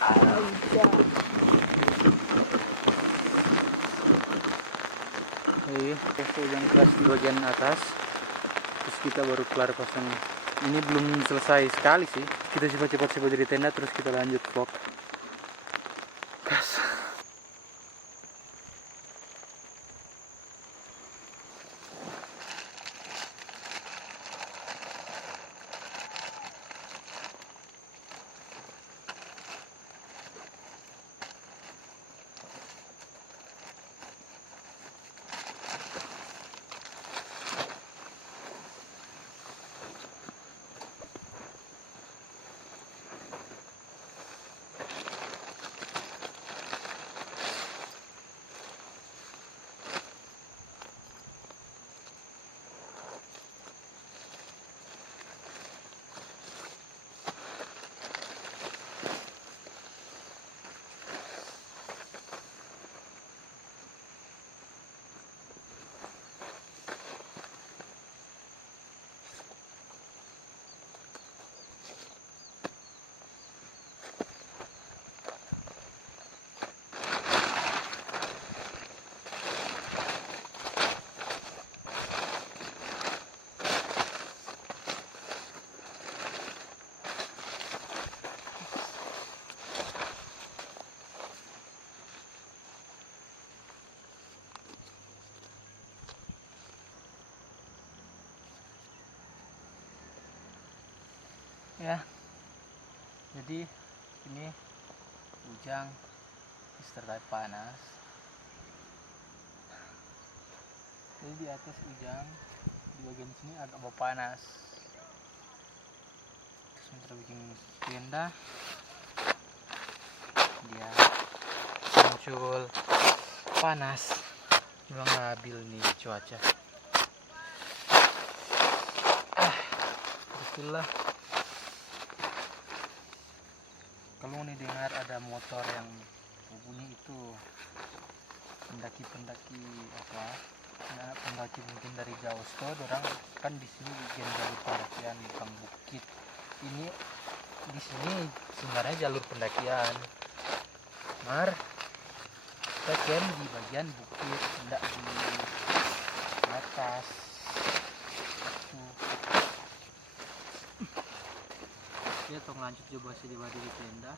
Hujan keras di bagian atas. Terus kita baru kelar pasang. Ini belum selesai sekali sih. Kita cepat-cepat dari tenda terus kita lanjut vlog. Gas. Ya, jadi ini Ujang terlihat panas. Jadi di atas Ujang di bagian sini agak bau panas. Terus sementara bikin tenda dia muncul panas. Memang labil nih cuaca. Itulah. Kalau nih dengar ada motor yang bunyi itu pendaki apa? Nah, pendaki mungkin dari jauh orang kan di sini bikin jalur pendakian bukan bukit. Ini di sini sebenarnya jalur pendakian. Kita di bagian bukit, tidak di atas. Ya, tong lanjut coba saja di tenda.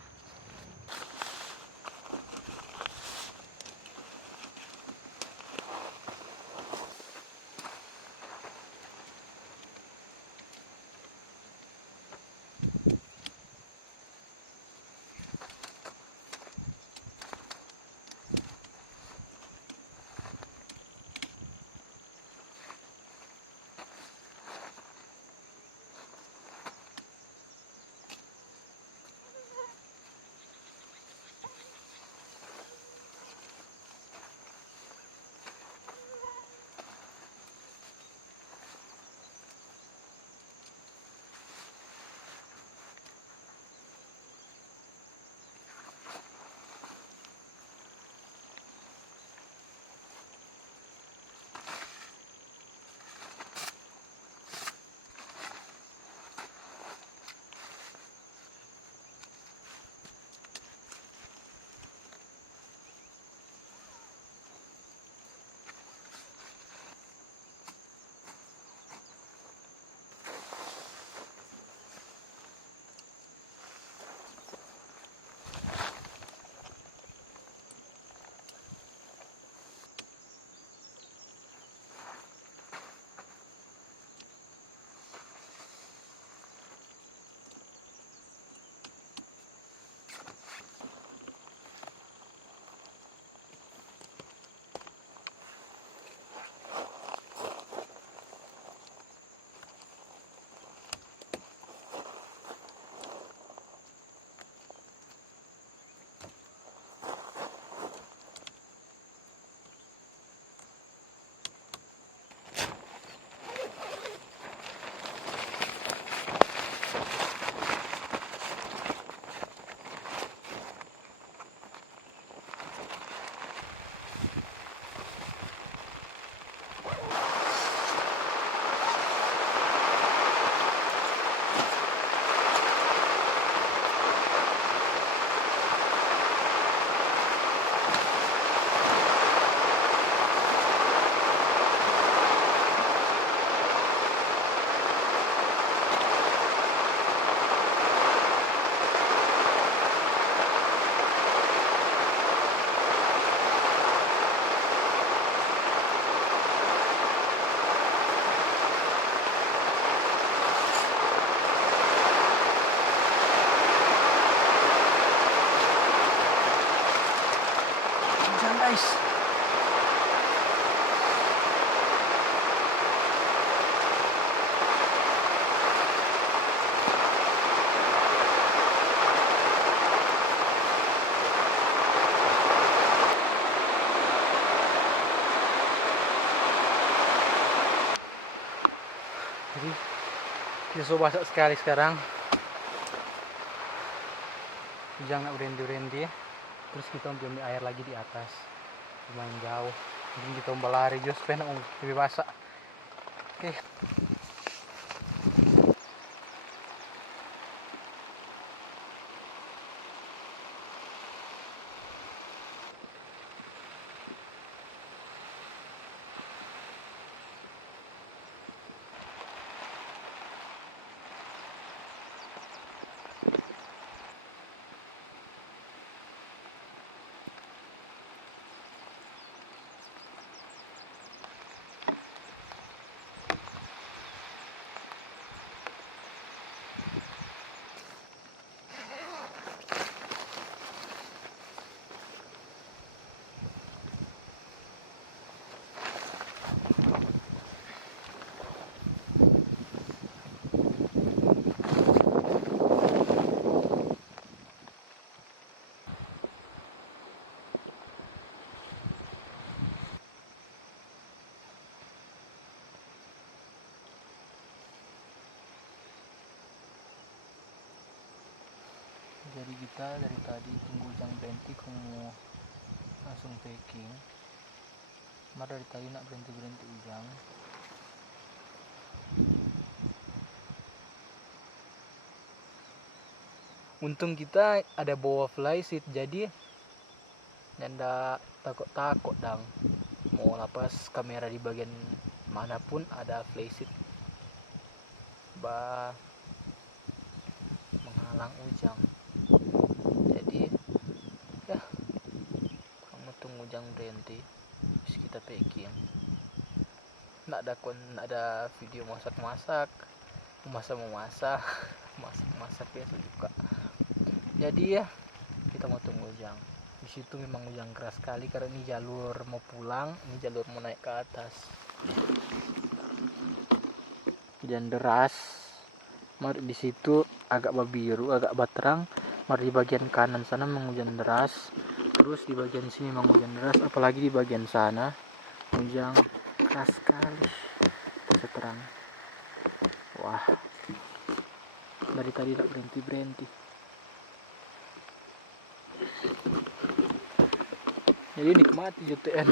guys. Jadi kita coba masak sekali sekarang. Jangan berhenti-berhenti. Terus kita ambil air lagi di atas. Lumayan jauh. Mungkin kita lari just pengen lebih basah. Oke. Jadi kita dari tadi tunggu Ujang berhenti, kamu langsung packing. Mar dari tadi nak berhenti Ujang. Untung kita ada bawa flysheet, jadi ndak takut dang. Mau lepas kamera di bagian manapun ada flysheet menghalang Ujang. Jadi ya kamu tunggu Ujang berhenti, terus kita packing. Nggak ada video masak masak biasa juga. Jadi ya kita mau tunggu Ujang. Di situ memang Ujang keras sekali karena ini jalur mau pulang, ini jalur mau naik ke atas. Hujan deras. Mar di situ agak biru, agak baterang. Mar di bagian kanan sana memang hujan deras. Terus di bagian sini memang hujan deras, apalagi di bagian sana hujan keras sekali. Terang. Wah. Dari tadi tak berhenti. Jadi nikmati JTN.